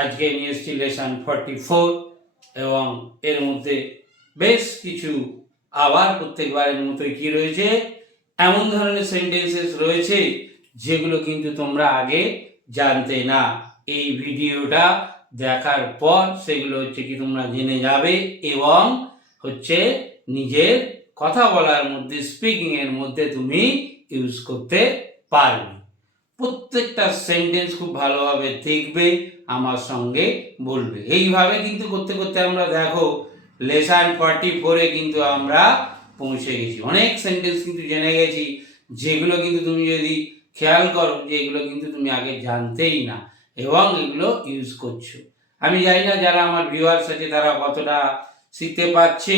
আজকে নিয়ে এসেছি লেসন 44 এবং এর মধ্যে বেশ কিছু আবার প্রত্যেকবারের মতোই কি রয়েছে, এমন ধরনের সেন্টেন্সেস রয়েছে যেগুলো কিন্তু তোমরা আগে জানতে না। এই ভিডিওটা দেখার পর সেগুলো হচ্ছে কি তোমরা জেনে যাবে এবং হচ্ছে নিজের কথা বলার মধ্যে, স্পিকিং এর মধ্যে তুমি ইউজ করতে পারবে। প্রত্যেকটা সেন্টেন্স খুব ভালোভাবে দেখবে, আমার সঙ্গে বলবে। এইভাবে কিন্তু করতে করতে আমরা দেখো লেসন 44-এ কিন্তু আমরা পৌঁছে গেছি। অনেক সেন্টেন্স কিন্তু জেনে গেছি যেগুলো কিন্তু তুমি যদি খেয়াল করো যে এগুলো কিন্তু তুমি আগে জানতেই না এবং এগুলো ইউজ করছো। আমি জানি না যারা আমার ভিউয়ার্স আছে তারা কতটা শিখতে পারছে,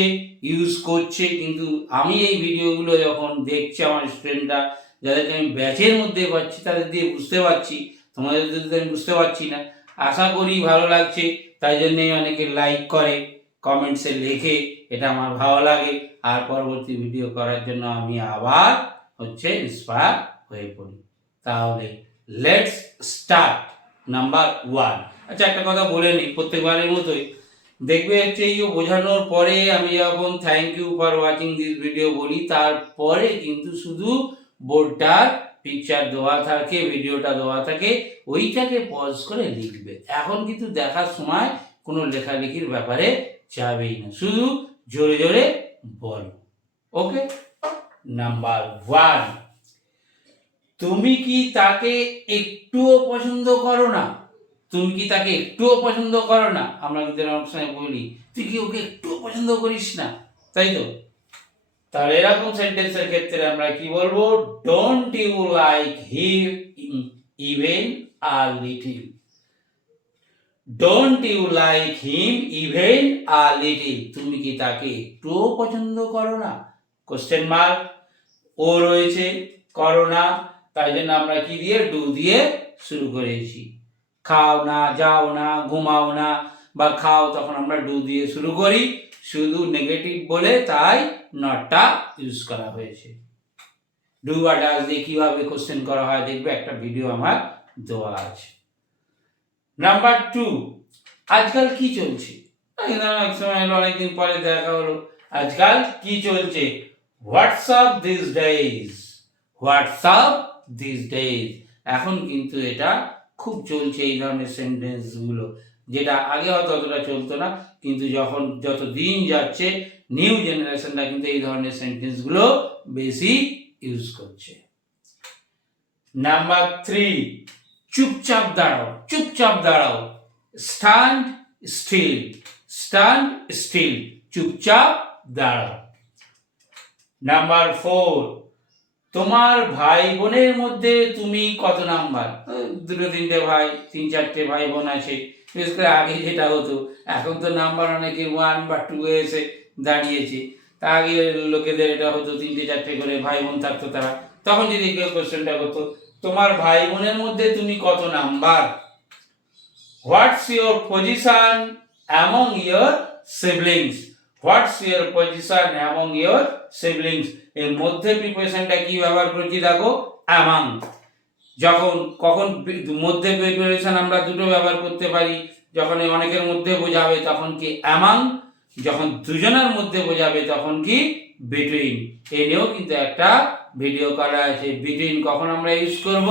ইউজ করছে, কিন্তু আমি এই ভিডিওগুলো যখন দেখছি আমার স্টুডেন্টরা, যাদেরকে আমি ব্যাচের মধ্যে পাচ্ছি, তাদের দিয়ে বুঝতে পারছি, তোমাদের দিয়ে আমি বুঝতে পারছি না। আশা করি ভালো লাগছে, তাই জন্যই অনেকে লাইক করে, কমেন্টসে লেখে, এটা আমার ভালো লাগে। আর পরবর্তী ভিডিও করার জন্য আমি আবার হচ্ছে ইন্সপায়ার হয়ে পড়ি। তাহলে লেটস স্টার্ট নাম্বার 1। আচ্ছা, একটা কথা বলে নিই প্রত্যেকবারের মতোই। দেখবে হচ্ছে এই বোঝানোর পরে আমি যখন thank you for watching this video বলি, তারপরে কিন্তু শুধু বোর্ডটার পিকচার দেওয়া থাকে, ভিডিওটা দেওয়া থাকে, ওইটাকে পজ করে লিখবে। এখন কিন্তু দেখার সময় কোনো লেখালেখির ব্যাপারে যাবেই না, শুধু জোরে জোরে বলো। ওকে, নাম্বার 1, তুমি কি তাকে একটুও পছন্দ করো না? তুমি কি তাকে একটুও পছন্দ করো না? আমরা কিন্তু অনেক সময় বলি তুই কি ওকে একটুও পছন্দ করিস না, তাই তো? তাহলে এরকম সেন্টেন্সের ক্ষেত্রে আমরা কি বলবো? Don't you like him even a little. Don't you like him even a little. তুমি কি তাকে একটুও পছন্দ করো না? Question mark. ও রয়েছে, করো না, তাই জন্য আমরা কি দিয়ে, ডু দিয়ে শুরু করেছি। খাও না, যাও না, ঘুমাও না বা খাও, তখন আমরা ডু দিয়ে শুরু করি, শুধু নেগেটিভ বলে তাই নটটা ইউজ করা হয়েছে। ডু বা ডাজ দিয়ে কিভাবে কোশ্চেন করা হয় দেখবে, একটা ভিডিও আমার দেওয়া আছে। নাম্বার 2, আজকাল কি চলছে? এক সময় হলো, অনেকদিন পরে দেখা হলো, আজকাল কি চলছে? WhatsApp this days. WhatsApp this days. এখন কিন্তু এটা খুব চলছে এই ধরনের সেন্টেন্সগুলো, যেটা আগে হয়তো অতটা চলতো না, কিন্তু যত দিন যাচ্ছে নিউ জেনারেশনরা কিন্তু এই ধরনের সেন্টেন্সগুলো বেশি ইউজ করছে। নাম্বার 3, চুপচাপ দাঁড়াও। চুপচাপ দাঁড়াও। Stand still. স্ট্যান্ড স্টিল, চুপচাপ দাঁড়াও। নাম্বার 4, তোমার ভাই বোনের মধ্যে তুমি কত নাম্বার? 2-3টে ভাই, 3-4টে ভাই বোন আছে। বিশেষ করে আগে যেটা হতো, এখন তো নাম্বার অনেকে 1 বা 2 এসে দাঁড়িয়েছে। তা আগে লোকেদের এটা হতো 3-4টে করে ভাই বোন থাকতো তারা। তখন যদি কেউ কোশ্চেনটা করতো, তোমার ভাই বোনের মধ্যে তুমি কত number? What's your position among your siblings? What's your position among your siblings? এর মধ্যে প্রিপোজিশনটা কি ব্যবহার করেছি দেখো, অ্যামং। কখন মধ্যে প্রিপোজিশন আমরা দুটো ব্যবহার করতে পারি। যখন অনেকের মধ্যে বোঝাবে তখন কি অ্যামং, যখন দুজনের মধ্যে বোঝাবে তখন কি বিটুইন। এ নিয়েও কিন্তু একটা ভিডিও করা আছে, বিটুইন কখন আমরা ইউজ করব,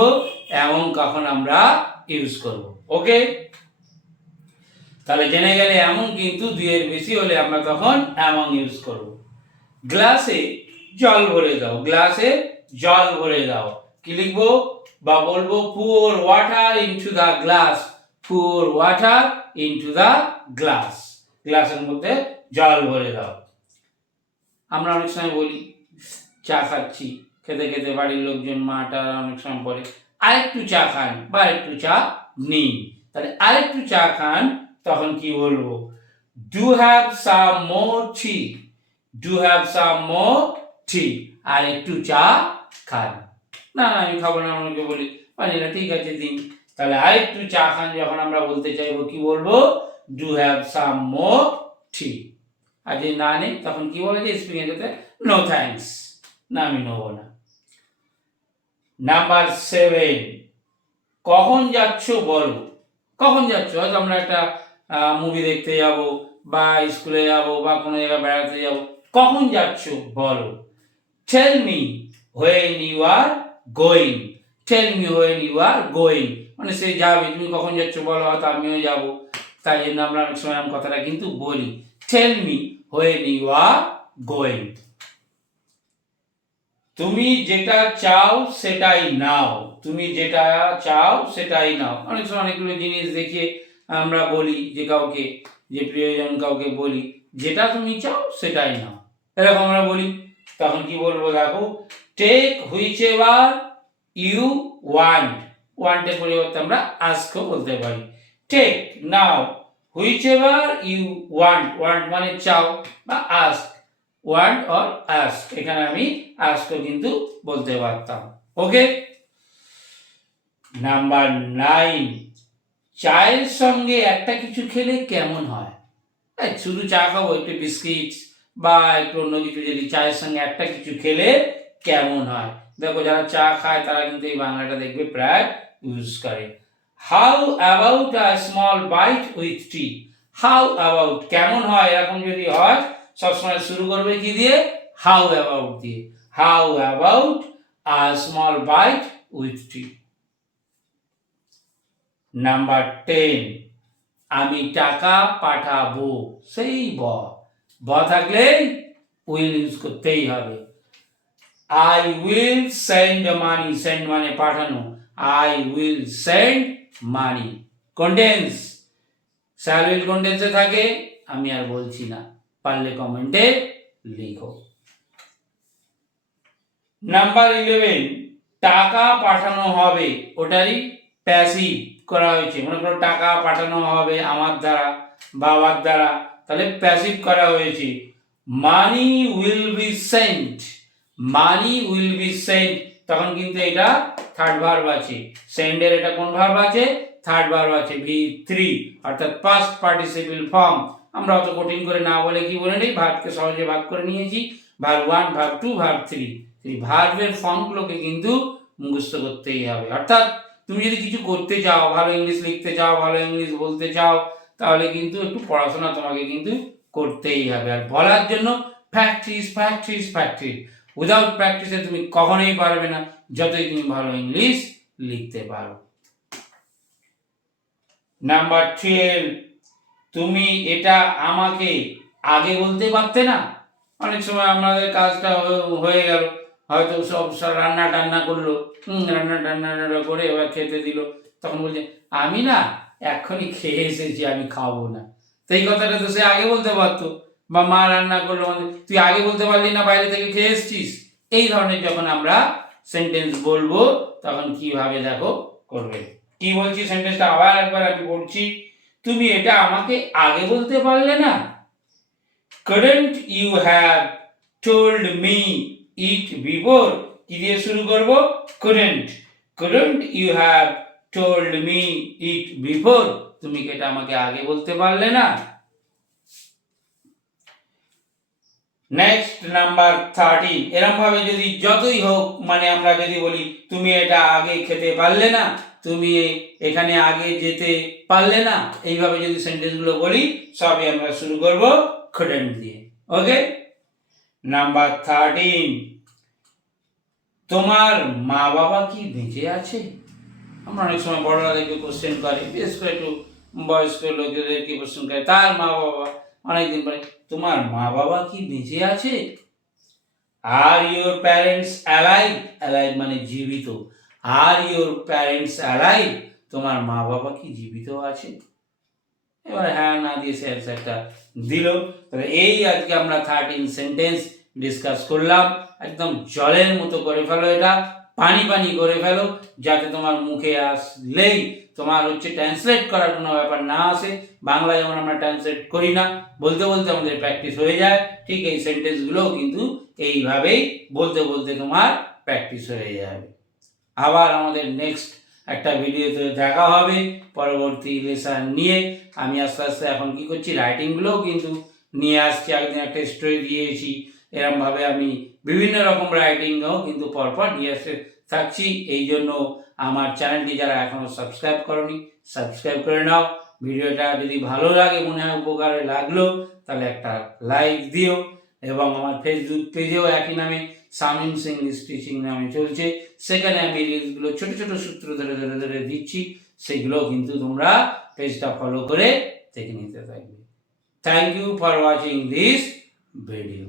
অ্যামং কখন আমরা ইউজ করব। ওকে, তাহলে জেনে গেলে এমন কিন্তু 2 এর বেশি হলে আমরা তখন অ্যামং ইউজ করব। গ্লাসে জল ভরে দাও। গ্লাসে জল ভরে দাও, কি লিখবো বা বলবো? pour water into the glass. pour water into the glass. গ্লাসের মধ্যে জল ভরে দাও। আমরা অনেক সময় বলি চা খাচ্ছি, খেতে খেতে বাড়ির লোকজন, মাটা অনেক সময় বলে আরেকটু চা খান বা একটু চা নিন। তাহলে আরেকটু চা খান, তখন কি বলবো? Do have some more tea. Do have some more tea. আর একটু চা খান। না না, আমি খাবো না, আমাকে বলি পারি না, ঠিক আছে দিন। তাহলে আরেকটু চা খান যখন আমরা বলতে চাইবো, কি বলবো? Do have some more tea. আর যদি না নেই তখন কি বলে যে স্পিকিং এর ক্ষেত্রে, নো থ্যাঙ্কস, না আমি নেবো না। নাম্বার 7, কখন যাচ্ছ বলো। কখন যাচ্ছ? হয়তো আমরা একটা মুভি দেখতে যাব, বা স্কুলে যাব, বা কোনো জায়গায় বেড়াতে যাব। কখন যাচ্ছ বলো। Tell me when you are going. Tell me when you are going মানে সে যাবে, তুমি কখন যাচ্ছ বলো, হয়তো আমিও যাব, তাই জন্য আমরা অনেক সময় আমি কথাটা কিন্তু বলি। Tell me when you are going. তুমি যেটা চাও সেটাই নাও। তুমি যেটা চাও সেটাই নাও। অনেক সময় অনেকগুলো জিনিস দেখিয়ে আমরা বলি যে কাউকে, যে প্রিয়জন কাউকে বলি, যেটা তুমি চাও সেটাই নাও, এরকম আমরা বলি। তখন কি বলবো দেখো, take whichever you want. ওয়ান্টের পরিবর্তে আমরা আস্কও বলতে পারি। Take now whichever you want. Want মানে চাও, বা আস্ক। ওয়ান্ট অর আস্ক, এখানে আমি আস্কও কিন্তু বলতে পারতাম। ওকে। নাম্বার 9, চায়ের সঙ্গে একটা কিছু খেলে কেমন হয়? শুধু চা খাবো, একটু বিস্কিট বা একটু অন্য কিছু, যদি চায়ের সঙ্গে একটা কিছু খেলে কেমন হয়? দেখো যারা চা খায় তারা কিন্তু এই বাংলাটা দেখবে প্রায় ইউজ করে। How about a small bite with tea. How about কেমন হয়, এরকম যদি হয় সবসময় শুরু করবে কি দিয়ে? হাউ অ্যাবাউট দিয়ে। How about a small bite with tea. Number 10, আমি টাকা পাঠাবো। সেই ব থাকলে উইল ইউজ করতেই হবে। I will send money. Send মানে পাঠানো। I will send money. কন্টেন্স, শ্যাল উইল কন্টেন্সে থাকে, আমি আর বলছি না, পারলে কমেন্টে লিখো। নাম্বার 11, টাকা পাঠানো হবে, ওটারই প্যাসিভ করা হয়েছে। মনে করো টাকা পাঠানো হবে আমার দ্বারা, বাবার দ্বারা, তাহলে প্যাসিভ করা হয়েছে। Money will be sent. Money will be sent, তখন কিন্তু এটা থার্ড ভার্ব আছে। সেন্ডের এটা কোন ভার্ব আছে? থার্ড ভার্ব আছে, V3, অর্থাৎ পাস্ট পার্টিসিপল ফর্ম। আমরা অত কঠিন করে না বলে কি বলে নেই, ভার্বকে সহজে ভাগ করে নিয়েছি। Verb 1, verb 2, verb 3। এই ভার্বের ফর্মগুলোকে কিন্তু মুখস্থ করতেই হবে। অর্থাৎ তুমি যদি কিছু করতে চাও, ভালো ইংলিশ লিখতে চাও, ভালো ইংলিশ বলতে চাও, তাহলে কিন্তু একটু পড়াশোনা তোমাকে কিন্তু করতেই হবে। আর বলার জন্য প্র্যাকটিস প্র্যাকটিস প্র্যাকটিস। উইদাউট প্র্যাকটিসে তুমি কখনোই পারবে না, যতই তুমি ভালো ইংলিশ লিখতে পারো। নাম্বার 12, তুমি এটা আমাকে আগে বলতে পারতে না। অনেক সময় আমাদের কাজটা হয়ে গেল, হয়তো সব রান্না টান্না করলো, রান্না টান্না করে এবার খেতে দিল, তখন বলছে আমি না এক্ষুনি খেয়ে এসেছি, আমি খাবো না। তো এই কথাটা তো সে আগে বলতে পারতো। বা মা রান্না করলো, মানে তুই আগে বলতে পারলি না বাইরে থেকে খেয়ে এসছিস। এই ধরনের যখন আমরা সেন্টেন্স বলবো তখন কিভাবে দেখো করবে। কি বলছি সেন্টেন্সটা আবার একবার আমি বলছি, তুমি এটা আমাকে আগে বলতে পারলে না। couldn't you have told me it before? কি দিয়ে শুরু করব? couldn't you have told me it before? তুমি কি এটা আমাকে আগে বলতে পারলে না। নেক্সট নাম্বার 13, এরকম ভাবে যদি যতই হোক, মানে আমরা যদি বলি তুমি এটা আগে খেতে পারলে না, তুমি এখানে আগে যেতে পারলে না, এইভাবে যদি সেন্টেন্সগুলো বলি সবই আমরা শুরু করব couldn't দিয়ে। ওকে। নাম্বার 13, তোমার মা বাবা কি বেঁচে আছে? আমরা অনেক সময় বড়রা দেখে কোশ্চেন করে, বিশেষ করে একটু বয়স্ক লোকেদেরকে কোশ্চেন করে, তার মা বাবা অনেকদিন পরে, তোমার মা বাবা কি বেঁচে আছে? আর ইউর প্যারেন্টস অ্যালাইভ? অ্যালাইভ মানে জীবিত। আর ইউর প্যারেন্টস অ্যালাইভ? তোমার মা বাবা কি জীবিত আছে? এবার হ্যাঁ না দিয়ে সে অ্যান্সারটা দিল। তাহলে এই আজকে আমরা 13 সেন্টেন্স ডিসকাস করলাম। একদম জলের মতো করে ফেলো, এটা পানি পানি করে ফেলো, যাতে তোমার মুখে আসলেই তোমার হচ্ছে ট্রান্সলেট করার কোনো ব্যাপার না আসে। বাংলা যেমন আমরা ট্রান্সলেট করি না, বলতে বলতে আমাদের প্র্যাকটিস হয়ে যায়, ঠিক এই সেন্টেন্সগুলোও কিন্তু এইভাবেই বলতে বলতে তোমার প্র্যাকটিস হয়ে যাবে। আবার আমাদের নেক্সট একটা ভিডিওতে দেখা হবে পরবর্তী লেসন নিয়ে। আমি আস্তে আস্তে এখন কি করছি, রাইটিংগুলোও কিন্তু নিয়ে আসছি। একদিন একটা স্টোরি দিয়েছি, এরকমভাবে আমি বিভিন্ন রকম রাইটিংও কিন্তু পরপর নিয়ে আসতে থাকছি। এই জন্য আমার চ্যানেলটি যারা এখনও সাবস্ক্রাইব করনি সাবস্ক্রাইব করে নাও। ভিডিওটা যদি ভালো লাগে, মনে হয় উপকারে লাগলো, তাহলে একটা লাইক দিও। এবং আমার ফেসবুক পেজেও একই নামে সামিম ইংলিশ টিচিং নামে চলছে, সেখানে আমি রিলসগুলো ছোট ছোট সূত্র ধরে ধরে ধরে দিচ্ছি, সেগুলোও কিন্তু তোমরা পেজটা ফলো করে দেখে নিতে থাকবে। Thank you for watching this video.